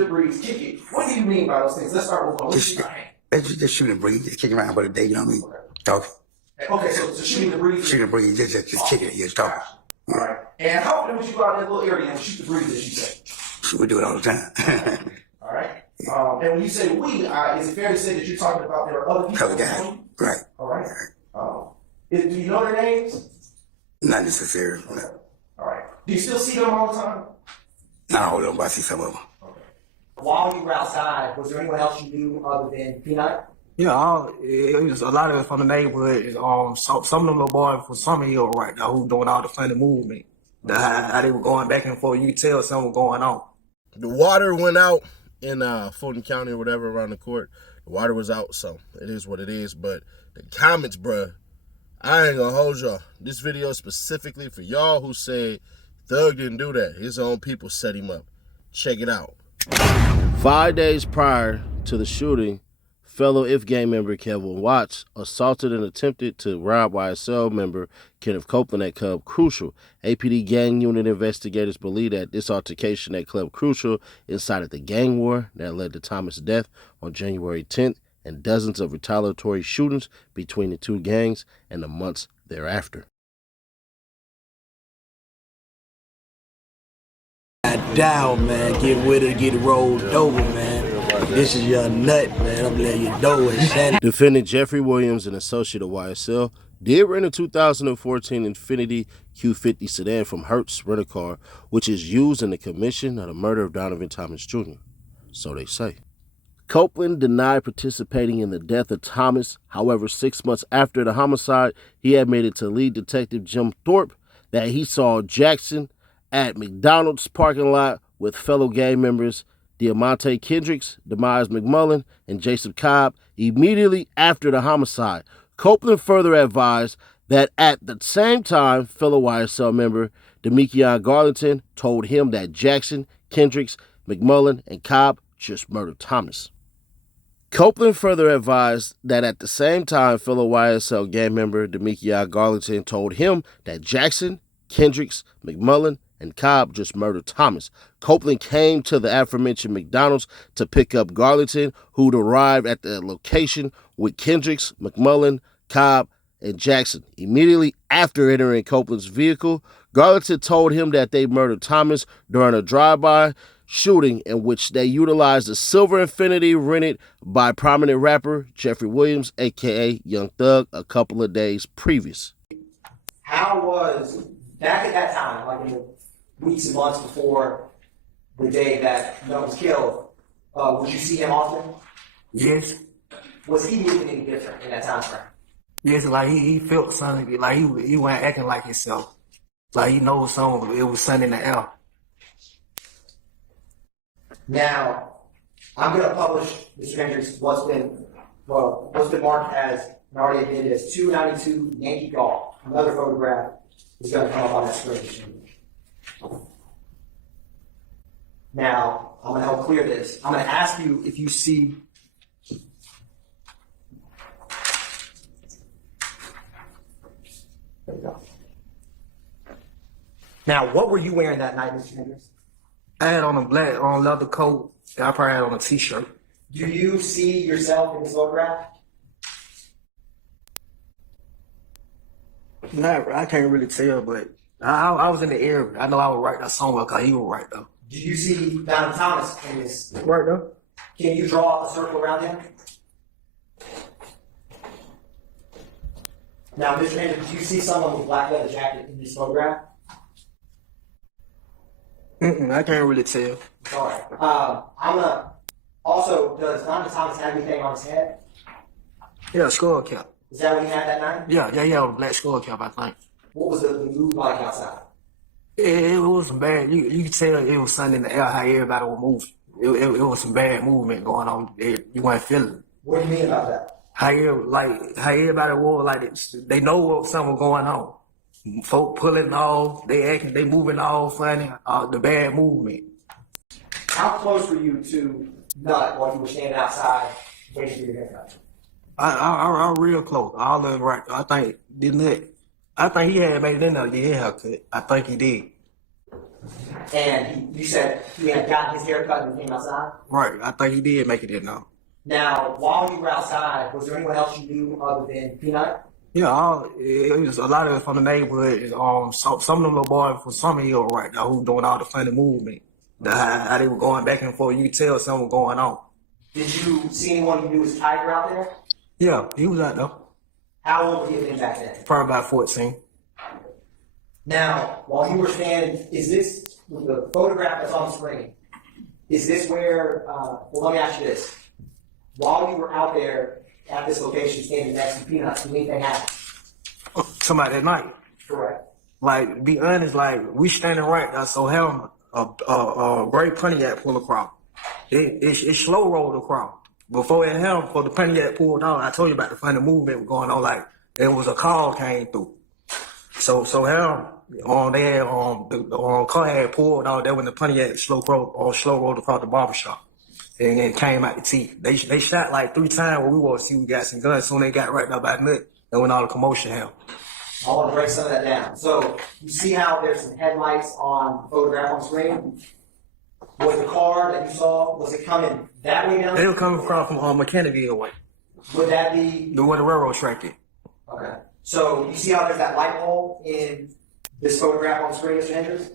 the breeze, kick it. What do you mean by those things? Let's start with one. Just shoot and breathe, just kick around for the day, you know what I mean? Talk. Okay, so shooting the breeze. Shoot and breathe, just kick it, just talk. All right. And how often would you go out in that little area and shoot the breeze, as you say? We do it all the time. All right. And when you say we, is it fair to say that you're talking about there are other people? Other guys, right. All right. Do you know their names? Not necessarily, no. All right. Do you still see them all the time? Not all of them, but I see some of them. Okay. While you were outside, was there anyone else you knew other than Peanut? Yeah, it was a lot of it from the neighborhood. Some of them little boys from Summer Hill right now who doing all the funny movement. How they were going back and forth, you could tell something was going on. The water went out in Fulton County or whatever around the court. The water was out, so it is what it is. But the comments, bruh, I ain't gonna hold y'all. This video is specifically for y'all who said Thug didn't do that. His own people set him up. Check it out. 5 days prior to the shooting, fellow IF gang member Kevin Watts assaulted and attempted to rob YSL member Kenneth Copeland at Club Crucial. APD gang unit investigators believe that this altercation at Club Crucial incited the gang war that led to Thomas' death on January 10th and dozens of retaliatory shootings between the two gangs in the months thereafter. Down, man. Get with it, get it rolled over, man. This is your nut, man. I'm letting you know it. Defendant Jeffrey Williams, an associate of YSL, did rent a 2014 Infiniti Q50 sedan from Hertz Rent-A-Car, which is used in the commission of the murder of Donovan Thomas Jr. So they say. Copeland denied participating in the death of Thomas. However, 6 months after the homicide, he admitted to lead detective Jim Thorpe that he saw Jackson at McDonald's parking lot with fellow gang members Diamante Kendricks, Demise McMullen, and Jason Cobb immediately after the homicide. Copeland further advised that at the same time, fellow YSL member Demekion Garlington told him that Jackson, Kendricks, McMullen, and Cobb just murdered Thomas. Copeland further advised that at the same time, fellow YSL gang member Demekion Garlington told him that Jackson, Kendricks, McMullen, and Cobb just murdered Thomas. Copeland came to the aforementioned McDonald's to pick up Garlington, who'd arrived at the location with Kendricks, McMullen, Cobb, and Jackson. Immediately after entering Copeland's vehicle, Garlington told him that they murdered Thomas during a drive-by shooting in which they utilized a silver Infiniti rented by prominent rapper Jeffrey Williams, a.k.a. Young Thug, a couple of days previous. How was, back at that time, like in the weeks and months before the day that Young was killed, would you see him often? Yes. Was he moving any different in that time frame? Yes, like he felt something, like he wasn't acting like himself. Like he knows something, it was something in the air. Now, I'm going to publish, Mr. Hendricks, what's been marked as, and already admitted as 292 Yankee Golf. Another photograph is going to come up on that screen. Now, I'm going to help clear this. I'm going to ask you if you see there we go. Now, what were you wearing that night, Mr. Hendricks? I had on a leather coat. I probably had on a t-shirt. Do you see yourself in this photograph? I can't really tell, but I was in the area. I know I was right there somewhere because he was right there. Do you see Donovan Thomas in this? Right there. Can you draw a circle around him? Now, Mr. Hendricks, do you see someone with a black leather jacket in this photograph? I can't really tell. All right. I'm gonna also, does Donovan Thomas have anything on his head? Yeah, skull cap. Is that what he had that night? Yeah, a black skull cap, I think. What was the mood like outside? It was some bad. You could tell it was something in the air how everybody was moving. It was some bad movement going on. You weren't feeling it. What do you mean about that? How everybody was like this. They know what something was going on. Folk pulling off, they acting, they moving all funny. The bad movement. How close were you to Nut while you were standing outside waiting for your haircut? I real close. All of it right. I think he had made it in there to get his haircut. I think he did. And you said he had gotten his hair cut and came outside? Right. I think he did make it in now. Now, while you were outside, was there anyone else you knew other than Peanut? Yeah, it was a lot of it from the neighborhood. Some of them little boys from Summer Hill right now who doing all the funny movement. How they were going back and forth. You could tell something was going on. Did you see anyone you knew was Tiger out there? Yeah, he was out there. How old would he have been back then? Probably about 14. Now, while you were standing, is this the photograph that's on the screen? Is this where? Well, let me ask you this: while you were out there at this location, standing next to Peanuts, did anything happen? Somebody that night. Correct. Like, be honest, like, we standing right there, so hell, a great Pontiac pull across. It slow rolled across. Before the Pontiac pulled out, I told you about the funny movement going on, like, there was a call came through. So hell, they had, the car had pulled out there when the Pontiac slow rolled across the barbershop. And it came out the teeth. They shot like 3 times when we wanted to see we got some guns. Soon they got right up by the nut, and when all the commotion happened. I want to break some of that down. So you see how there's some headlights on the photograph on screen? Was the car that you saw, was it coming that way down? They were coming from Mechanicsville way, Would that be? where the railroad track is. Okay. So you see how there's that light bulb in this photograph on screen, Mr. Hendricks?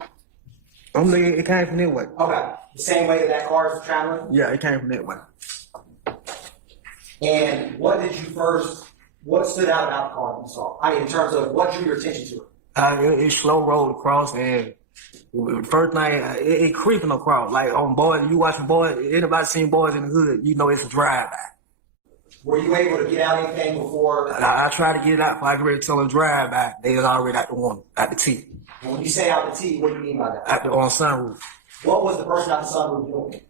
It came from that way. Okay. The same way that car is traveling? Yeah, it came from that way. And what stood out about the car that you saw? I mean, in terms of what drew your attention to it? It slow rolled across, and first thing, it creeping across. Like on boys, you watching boys, anybody seen boys in the hood, you know it's a drive-by. Were you able to get out anything before? I tried to get it out before I ready to tell them drive-by. They was already out the one, out the T, And when you say out the T, what do you mean by that? out the on sunroof. What was the person out the sunroof doing?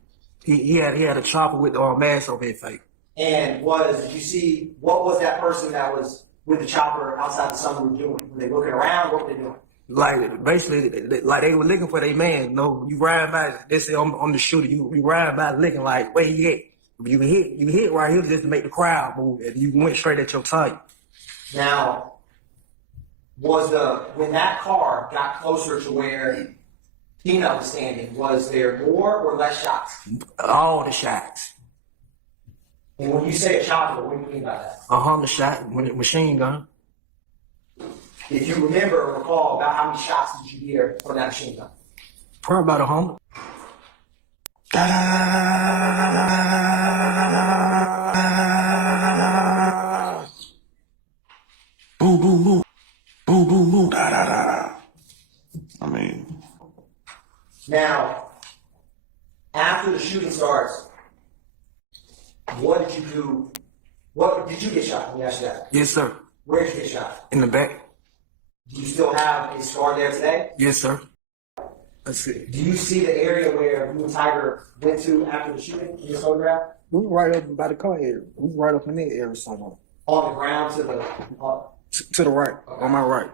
He had a chopper with the mask over his face. And did you see, what was that person that was with the chopper outside the sunroof doing? Were they looking around? What were they doing? Like basically, like they were looking for their man. You know, you ride by. They say on the shooter, you ride by looking like where he at. You hit right here just to make the crowd move, and you went straight at your target. Now, when that car got closer to where Peanut was standing, was there more or less shots? All the shots. And when you say a chopper, what do you mean by that? A Honda shot, machine gun. If you remember or recall, about how many shots did you hear from that machine gun? Probably about 100. Boom, boom, boom. Boom, boom, boom. Da, da, da, da. I mean. Now, after the shooting starts, what did you do? What did you get shot? Let me ask you that. Yes, sir. Where did you get shot? In the back. Do you still have a scar there today? Yes, sir. Let's see. Do you see the area where you and Tiger went to after the shooting in this photograph? We were right up by the car area. We were right up in that area somewhere. On the ground to the. To the right, on my right.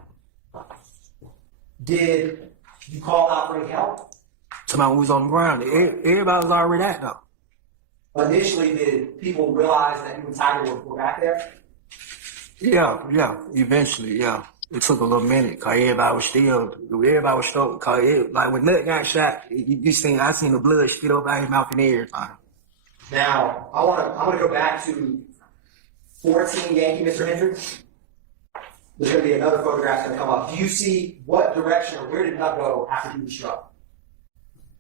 Did you call out for any help? Somebody was on the ground. Everybody was already at though. Initially, did people realize that you and Tiger were back there? Yeah. Eventually, yeah. It took a little minute because everybody was still, cause like when Nut got shot, I seen the blood spit up out his mouth and everything. Now, I'm gonna go back to 14 Yankee, Mr. Hendricks. There's gonna be another photograph gonna come up. Do you see what direction or where did Nut go after he was struck?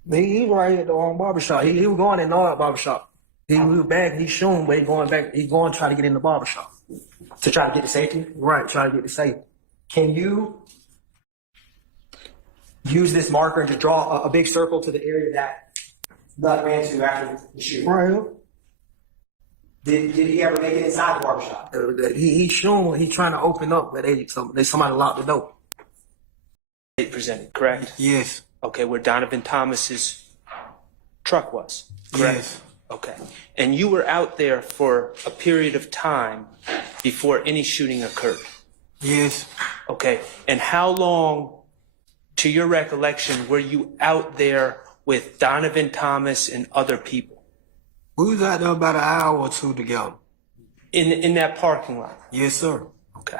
He was right at the barbershop. He was going in the barbershop. He was back, he's shooting, but he going back, he going to try to get in the barbershop. To try to get the safety? Right, try to get the safety. Can you use this marker to draw a big circle to the area that Nut ran to after the shooting? Right up. Did he ever make it inside the barbershop? He's showing, he's trying to open up, but somebody locked the door. They presented, correct? Yes. Okay, where Donovan Thomas's truck was, correct? Yes. Okay. And you were out there for a period of time before any shooting occurred? Yes. Okay. And how long, to your recollection, were you out there with Donovan Thomas and other people? We was out there about an hour or two together. In that parking lot? Yes, sir. Okay.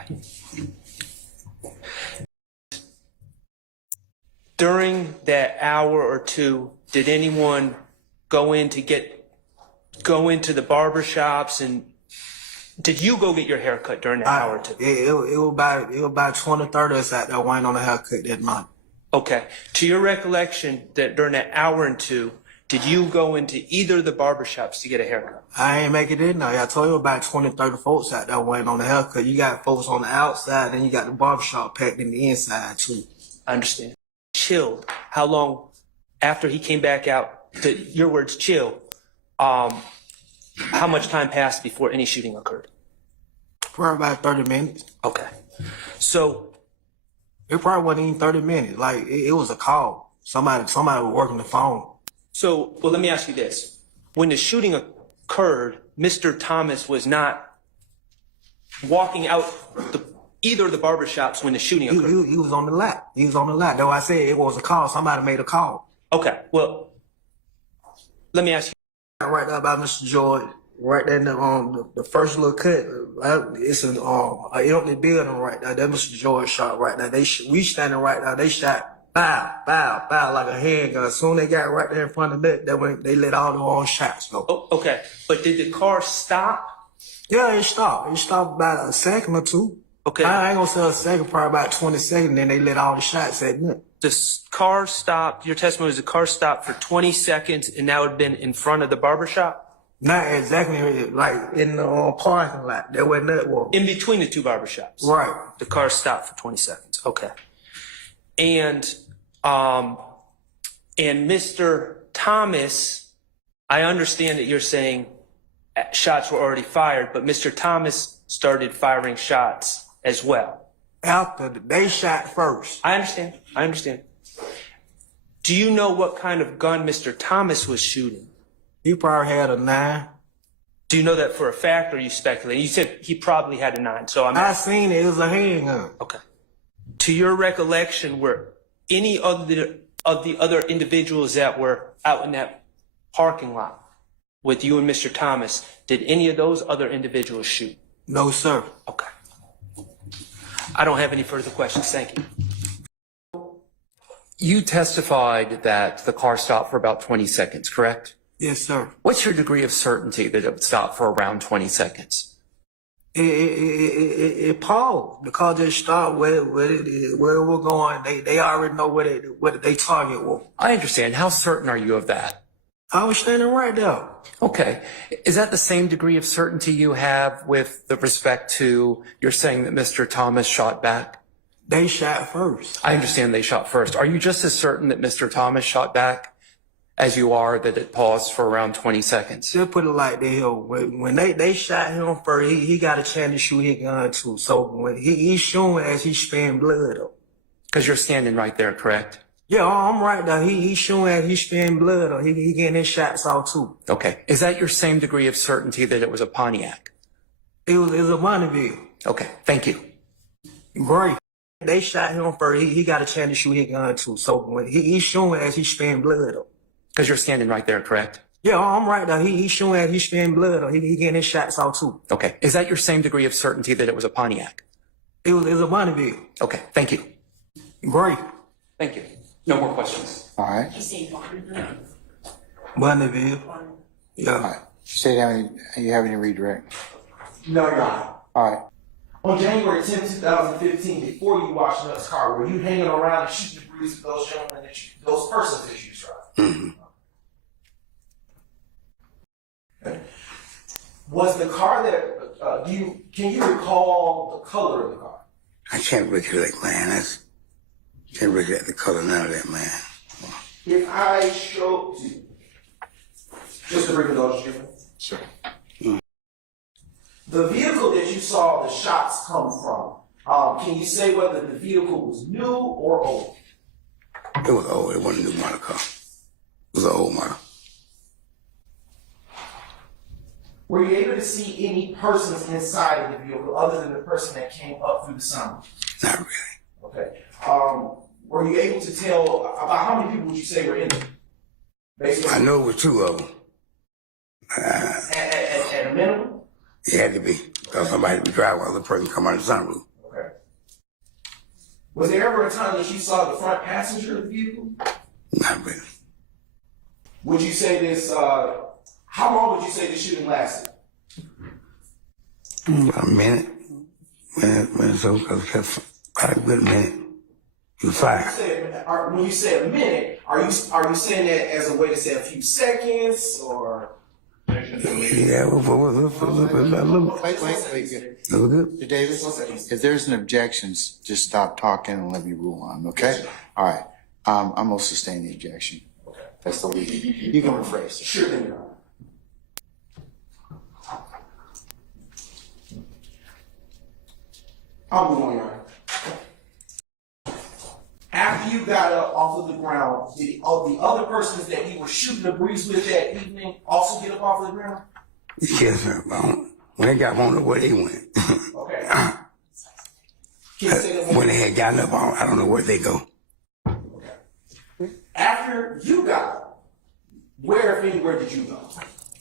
during that hour or two, did anyone go into the barber shops, and did you go get your hair cut during that hour or two? It was about 20, 30 of us out there waiting on a haircut that night. Okay. To your recollection, that during that hour and two, did you go into either of the barber shops to get a haircut? I ain't make it in there. I told you about 20, 30 folks out there waiting on the haircut. You got folks on the outside, and you got the barbershop packed in the inside too. I understand. Chilled. How long after he came back out, your words chill, how much time passed before any shooting occurred? For about 30 minutes. Okay. So It probably wasn't even 30 minutes. Like, it was a call. Somebody was working the phone. well, let me ask you this. When the shooting occurred, Mr. Thomas was not walking out either of the barber shops when the shooting occurred. He was on the lot. He was on the lot. Though I said it was a call. Somebody made a call. Okay, well, let me ask you. Right there by Mr. George. Right there in the first little cut. It's an empty building right there. That Mr. George shot right there. We standing right there. They shot bow, bow, bow like a handgun. As soon as they got right there in front of that, they let all the own shots go. Oh, okay, but did the car stop? Yeah, it stopped. It stopped about a second or two. Okay. I ain't gonna say a second, probably about 20 seconds, then they let all the shots at me. The car stopped, your testimony is the car stopped for 20 seconds, and that would have been in front of the barber shop? Not exactly like in the parking lot. That wasn't that one. In between the two barber shops? Right. The car stopped for 20 seconds. Okay. And Mr. Thomas, I understand that you're saying shots were already fired, but Mr. Thomas started firing shots as well. After they shot first. I understand. Do you know what kind of gun Mr. Thomas was shooting? He probably had a 9. Do you know that for a fact, or are you speculating? You said he probably had a 9, so I'm I asking. seen it. It was a handgun. Okay. To your recollection, were any of the other individuals that were out in that parking lot with you and Mr. Thomas, did any of those other individuals shoot? No, sir. Okay. I don't have any further questions. Thank you. You testified that the car stopped for about 20 seconds, correct? Yes, sir. What's your degree of certainty that it would stop for around 20 seconds? It paused. The car just stopped where it was going. They already know what they target was. I understand. How certain are you of that? I was standing right there. Okay. Is that the same degree of certainty you have with the respect to you're saying that Mr. Thomas shot back? They shot first. I understand they shot first. Are you just as certain that Mr. Thomas shot back as you are that it paused for around 20 seconds? Just put it like that. When they shot him first, he got a chance to shoot his gun too. So when he's showing as he's spitting blood up. Because you're standing right there, correct? Yeah, I'm right there. He's showing as he's spitting blood up. He getting his shots off too. Okay. Is that your same degree of certainty that it was a Pontiac? It was a Bonneville. Okay. Thank you. Great. They shot him first. He got a chance to shoot his gun too. So when he's showing as he's spitting blood up. Because you're standing right there, correct? Yeah, I'm right there. He's showing as he's spitting blood up. He getting his shots off too. Okay. Is that your same degree of certainty that it was a Pontiac? It was a Bonneville. Okay. Thank you. Great. Thank you. No more questions. All right. Bonneville. Yeah. All right. Say down. You have any redirect? No, Your Honor. All right. On January 10, 2015, before you washed up his car, were you hanging around and shooting the breeze with those gentlemen, those persons that you described? Mm-hmm. Okay. Was the car that, can you recall the color of the car? I can't recollect, man. Can't recollect the color, none of that, man. If I showed you, just to bring it those gentlemen. Sure. The vehicle that you saw the shots come from, can you say whether the vehicle was new or old? It was old. It wasn't a new model car. It was an old model. Were you able to see any persons inside of the vehicle other than the person that came up through the sunroof? Not really. Okay. Were you able to tell about how many people would you say were in it? Basically, I know it was 2 of them. at a minimum? It had to be. Because somebody would be driving while the person come out of the sunroof. Okay. Was there ever a time that you saw the front passenger of the vehicle? Not really. Would you say this, how long would you say the shooting lasted? About a minute. Minute so, because about a good minute. You fired. When you say a minute, are you saying that as a way to say a few seconds or? Yeah, Wait. Davis, if there's an objection, just stop talking and let me rule on, okay? All right. I'm gonna sustain the objection. That's the lead. You can rephrase it. Sure thing, Your Honor. I'll move on, Your Honor. After you got up off of the ground, did the other persons that you were shooting the breeze with that evening also get up off of the ground? yes, sir. When they got on where they went. Okay. Can you say that When they had gotten up, I don't know where they go. After you got up, where, if anywhere, did you go?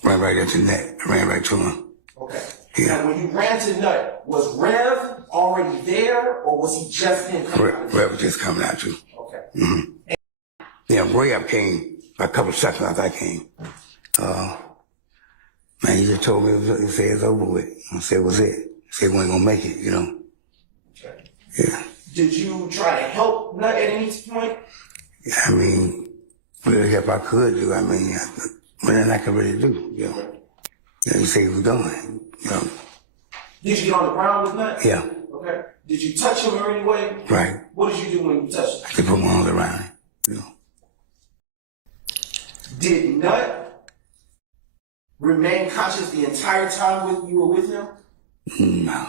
Ran right into that. I ran right to him. Okay. Yeah. Now, when you ran to Nut, was Rev already there, or was he just in? Red was just coming out too. Okay. Mm-hmm. Yeah, Rev came a couple seconds after I came. Man, he just told me, he said it's over with. I said, what's it? He said we ain't gonna make it, you know. Okay. Yeah. Did you try to help Nut at any point? Yeah, I mean, whatever help I could do, I mean, what I could really do, you know. Yeah, he said he was going, you know. Did you get on the ground with Nut? Yeah. Okay. Did you touch him in any way? Right. What did you do when you touched him? I could put my arms around him, you know. Did Nut remain conscious the entire time you were with him? No.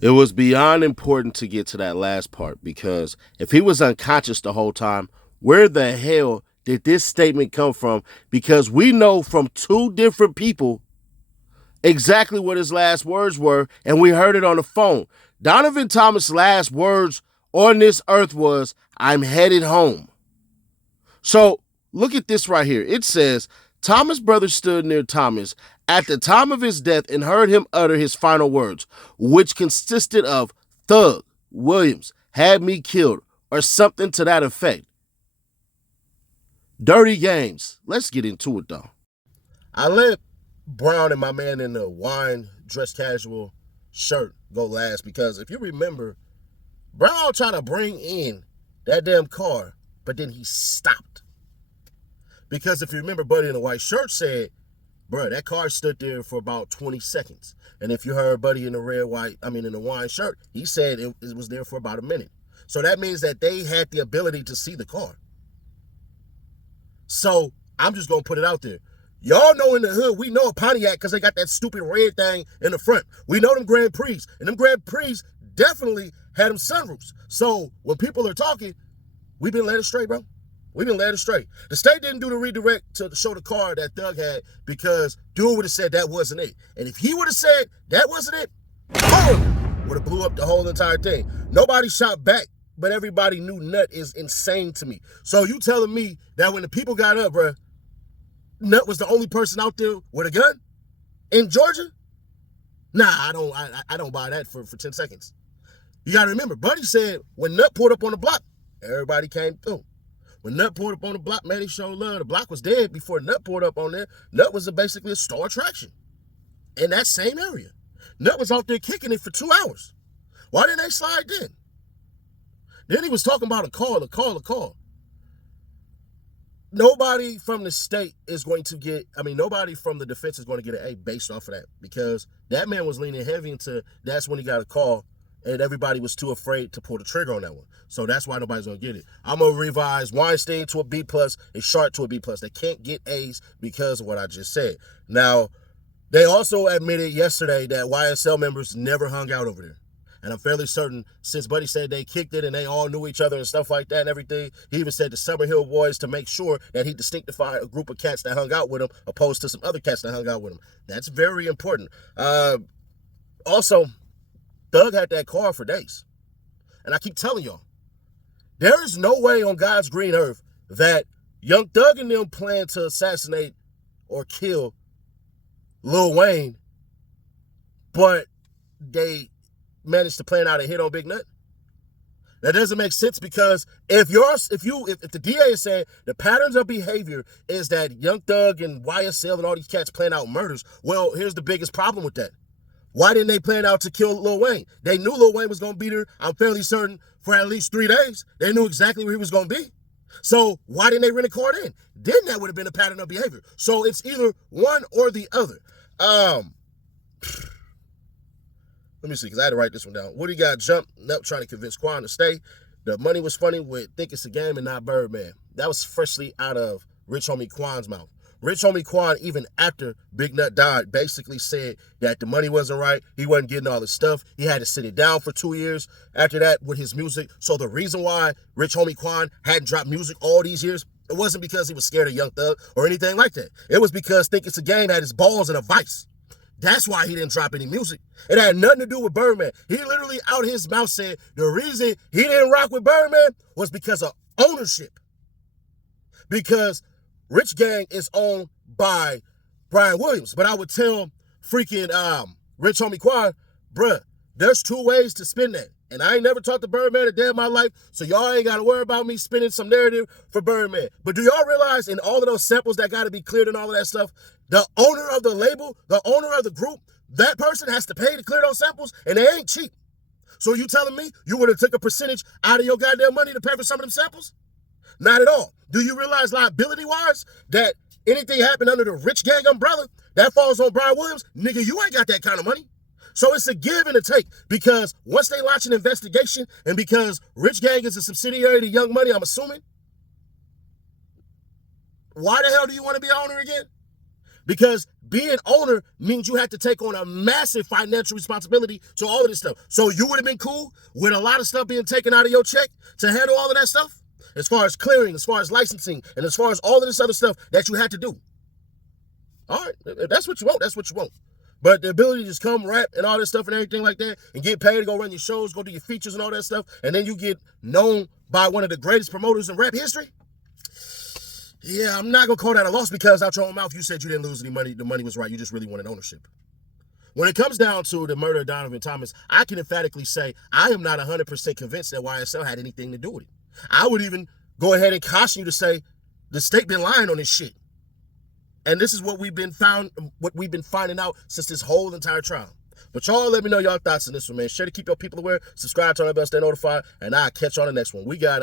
It was beyond important to get to that last part, because if he was unconscious the whole time, where the hell did this statement come from? Because we know from two different people exactly what his last words were, and we heard it on the phone. Donovan Thomas' last words on this earth was, "I'm headed home." So look at this right here. It says, Thomas' brother stood near Thomas at the time of his death and heard him utter his final words, which consisted of, "Thug, Williams, had me killed," or something to that effect. Dirty games. Let's get into it, though. I let Brown and my man in the wine dress casual shirt go last, because if you remember, Brown tried to bring in that damn car, but then he stopped. Because if you remember, Buddy in the white shirt said, bruh, that car stood there for about 20 seconds. And if you heard Buddy in the in the wine shirt, he said it was there for about a minute. So that means that they had the ability to see the car. So I'm just going to put it out there. Y'all know in the hood, we know a Pontiac because they got that stupid red thing in the front. We know them Grand Prix, and them Grand Prix definitely had them sunroofs. So when people are talking, we've been led astray, bro. We've been led astray. The state didn't do the redirect to show the car that Thug had, because dude would have said that wasn't it. And if he would have said that wasn't it, boom, would have blew up the whole entire thing. Nobody shot back, but everybody knew Nut is insane to me. So you telling me that when the people got up, bro, Nut was the only person out there with a gun in Georgia? Nah, I don't buy that for 10 seconds. You got to remember, Buddy said when Nut pulled up on the block, everybody came through. When Nut pulled up on the block, man, he showed love. The block was dead before Nut pulled up on there. Nut was basically a star attraction in that same area. Nut was out there kicking it for 2 hours. Why didn't they slide then? Then he was talking about a call. Nobody from the state is going to get, nobody from the defense is going to get an A based off of that, because that man was leaning heavy into that's when he got a call, and everybody was too afraid to pull the trigger on that one. So that's why nobody's going to get it. I'm going to revise Weinstein to a B+, and Sharp to a B+. They can't get A's because of what I just said. Now, they also admitted yesterday that YSL members never hung out over there. And I'm fairly certain, since Buddy said they kicked it and they all knew each other and stuff like that and everything, he even said the Summer Hill boys to make sure that he distinctified a group of cats that hung out with him opposed to some other cats that hung out with him. That's very important. Also, Thug had that car for days. And I keep telling y'all, there is no way on God's green earth that Young Thug and them plan to assassinate or kill Lil Wayne, but they managed to plan out a hit on Big Nut? That doesn't make sense because if the DA is saying the patterns of behavior is that Young Thug and YSL and all these cats plan out murders, well, here's the biggest problem with that. Why didn't they plan out to kill Lil Wayne? They knew Lil Wayne was going to be there, I'm fairly certain, for at least 3 days. They knew exactly where he was going to be. So why didn't they rent a car then? Then that would have been a pattern of behavior. So it's either one or the other. Let me see, because I had to write this one down. Woody got jumped up trying to convince Quan to stay. The money was funny with Think It's a Game and Not Birdman. That was freshly out of Rich Homie Quan's mouth. Rich Homie Quan, even after Big Nut died, basically said that the money wasn't right. He wasn't getting all his stuff. He had to sit it down for 2 years after that with his music. So the reason why Rich Homie Quan hadn't dropped music all these years, it wasn't because he was scared of Young Thug or anything like that. It was because Think It's a Game had his balls in a vice. That's why he didn't drop any music. It had nothing to do with Birdman. He literally out his mouth said the reason he didn't rock with Birdman was because of ownership. Because Rich Gang is owned by Brian Williams. But I would tell freaking Rich Homie Quan, bruh, there's 2 ways to spin that. And I ain't never talked to Birdman a day in my life, so y'all ain't got to worry about me spinning some narrative for Birdman. But do y'all realize in all of those samples that got to be cleared and all of that stuff, the owner of the label, the owner of the group, that person has to pay to clear those samples, and they ain't cheap. So you telling me you would have took a percentage out of your goddamn money to pay for some of them samples? Not at all. Do you realize liability-wise that anything happened under the Rich Gang umbrella, that falls on Brian Williams? Nigga, you ain't got that kind of money. So it's a give and a take because once they launch an investigation and because Rich Gang is a subsidiary to Young Money, I'm assuming, why the hell do you want to be owner again? Because being owner means you have to take on a massive financial responsibility to all of this stuff. So you would have been cool with a lot of stuff being taken out of your check to handle all of that stuff? As far as clearing, as far as licensing, and as far as all of this other stuff that you had to do. All right, if that's what you want, that's what you want. But the ability to just come rap and all this stuff and everything like that and get paid to go run your shows, go do your features and all that stuff, and then you get known by one of the greatest promoters in rap history? Yeah, I'm not going to call that a loss because out your own mouth you said you didn't lose any money. The money was right. You just really wanted ownership. When it comes down to the murder of Donovan Thomas, I can emphatically say I am not 100% convinced that YSL had anything to do with it. I would even go ahead and caution you to say the state been lying on this shit. And this is what we've been finding out since this whole entire trial. But y'all let me know y'all thoughts on this one, man. Sure to keep your people aware, subscribe, turn on the bell, stay notified, and I'll catch you on the next one. We got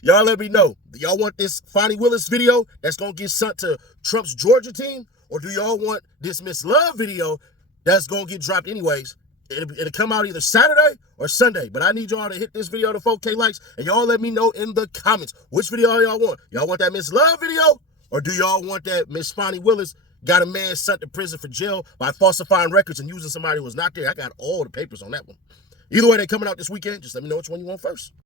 y'all let me know. Do y'all want this Fonnie Willis video that's gonna get sent to Trump's Georgia team? Or do y'all want this Miss Love video that's gonna get dropped anyways? It'll come out either Saturday or Sunday. But I need y'all to hit this video to 4K likes, and y'all let me know in the comments which video y'all want. Y'all want that Miss Love video? Or do y'all want that Miss Fonnie Willis got a man sent to prison for jail by falsifying records and using somebody who was not there? I got all the papers on that one. Either way, they're coming out this weekend. Just let me know which one you want first.